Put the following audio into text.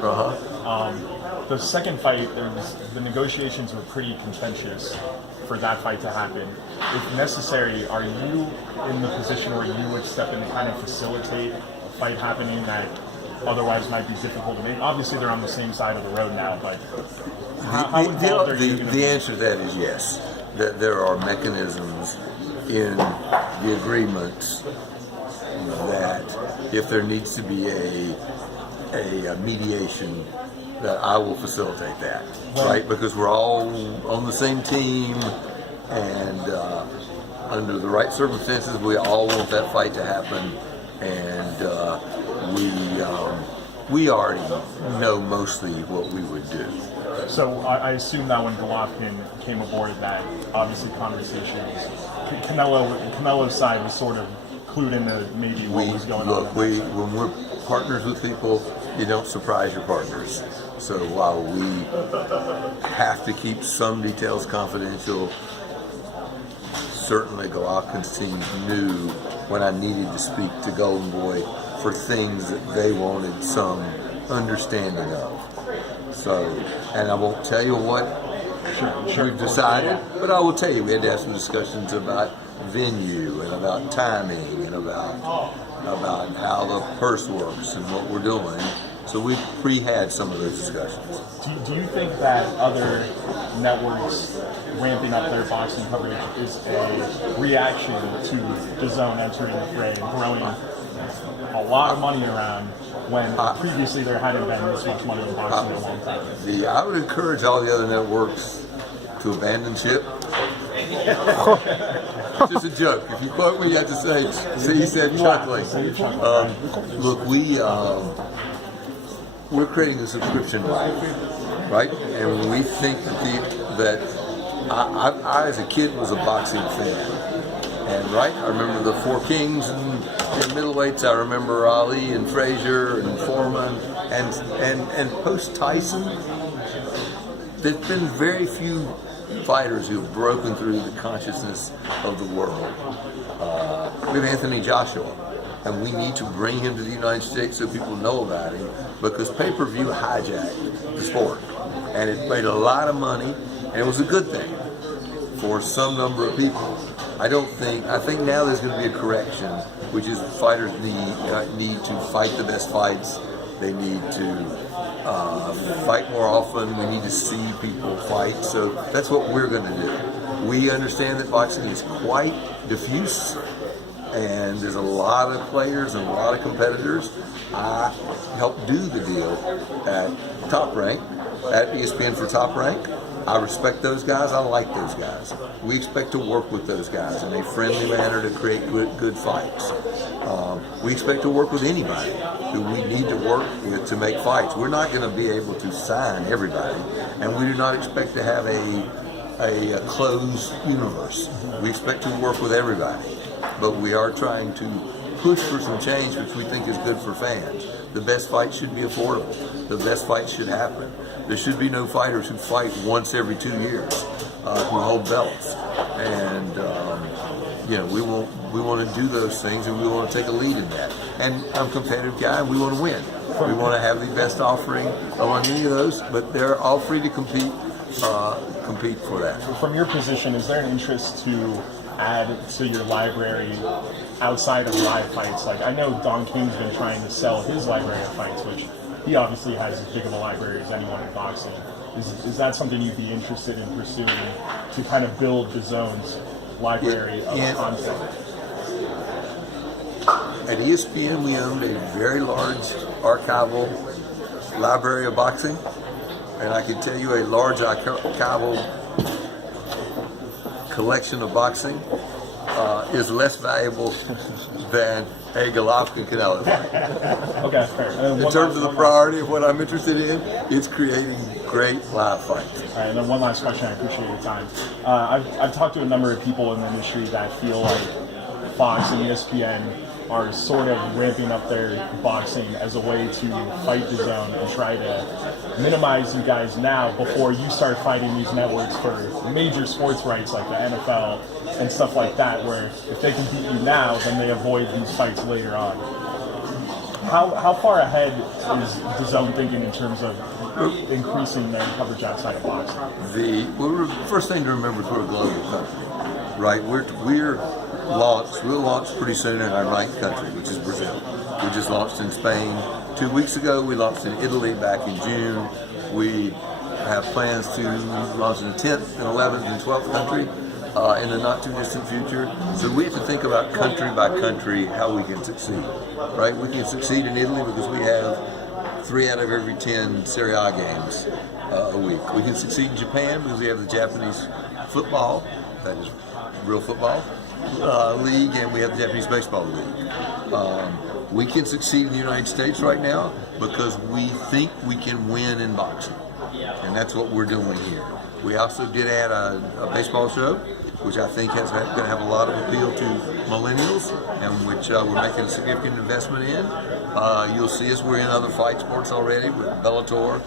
The second fight, the negotiations were pretty contentious for that fight to happen. If necessary, are you in the position where you would step in and kind of facilitate a fight happening that otherwise might be difficult to make? Obviously, they're on the same side of the road now, but how involved are you? The answer to that is yes. That there are mechanisms in the agreements that if there needs to be a mediation, that I will facilitate that, right? Because we're all on the same team, and under the right circumstances, we all want that fight to happen, and we already know mostly what we would do. So I assume that when Golovkin came aboard, that obviously conversations, Canelo's side was sort of clued into maybe what was going on. When we're partners with people, you don't surprise your partners. So while we have to keep some details confidential, certainly Golovkin's team knew when I needed to speak to Golden Boy for things that they wanted some understanding of. So, and I won't tell you what we've decided, but I will tell you we had to have some discussions about venue and about timing and about how the purse works and what we're doing. So we pre-had some of those discussions. Do you think that other networks ramping up their boxing coverage is a reaction to DAZN entering the fray and throwing a lot of money around when previously there hadn't been this much money in boxing in a long time? I would encourage all the other networks to abandon ship. It's just a joke. If you quote me, you have to say, he said chuckling. Look, we're creating a subscription model, right? And we think that I as a kid was a boxing fan. And I remember the Four Kings and middleweights. I remember Ali and Frazier and Foreman and post Tyson. There's been very few fighters who have broken through the consciousness of the world. We have Anthony Joshua, and we need to bring him to the United States so people know about him, because pay-per-view hijacked the sport, and it made a lot of money, and it was a good thing for some number of people. I think now there's going to be a correction, which is fighters need to fight the best fights. They need to fight more often. We need to see people fight. So that's what we're going to do. We understand that boxing is quite diffuse, and there's a lot of players and a lot of competitors. I helped do the deal at Top Rank, at ESPN for Top Rank. I respect those guys. I like those guys. We expect to work with those guys in a friendly manner to create good fights. We expect to work with anybody who we need to work with to make fights. We're not going to be able to sign everybody, and we do not expect to have a closed universe. We expect to work with everybody, but we are trying to push for some change which we think is good for fans. The best fights should be affordable. The best fights should happen. There should be no fighters who fight once every 2 years, who hold belts. And we want to do those things, and we want to take a lead in that. And I'm a competitive guy, and we want to win. We want to have the best offering among any of those, but they're all free to compete for that. From your position, is there an interest to add to your library outside of live fights? Like, I know Don King's been trying to sell his library of fights, which he obviously has as big of a library as anyone in boxing. Is that something you'd be interested in pursuing, to kind of build DAZN's library of content? At ESPN, we owned a very large archival library of boxing, and I can tell you a large archival collection of boxing is less valuable than a Golovkin-Canelo fight. Okay, fair. In terms of the priority of what I'm interested in, it's creating great live fights. All right, and then one last question. I appreciate your time. I've talked to a number of people in the industry that feel like Fox and ESPN are sort of ramping up their boxing as a way to fight DAZN and try to minimize you guys now before you start fighting these networks for major sports rights like the NFL and stuff like that, where if they can beat you now, then they avoid these fights later on. How far ahead is DAZN thinking in terms of increasing their coverage outside of boxing? First thing to remember is we're a global country, right? We'll launch pretty soon in our 9th country, which is Brazil. We just launched in Spain 2 weeks ago. We launched in Italy back in June. We have plans to launch in the 10th and 11th and 12th country in the not too distant future. So we have to think about country by country how we can succeed, right? We can succeed in Italy because we have 3 out of every 10 Serie A games a week. We can succeed in Japan because we have the Japanese football, that is real football, league, and we have the Japanese baseball league. We can succeed in the United States right now because we think we can win in boxing, and that's what we're doing here. We also did add a baseball show, which I think is going to have a lot of appeal to millennials, and which we're making a significant investment in. You'll see us, we're in other fight sports already with Bellator.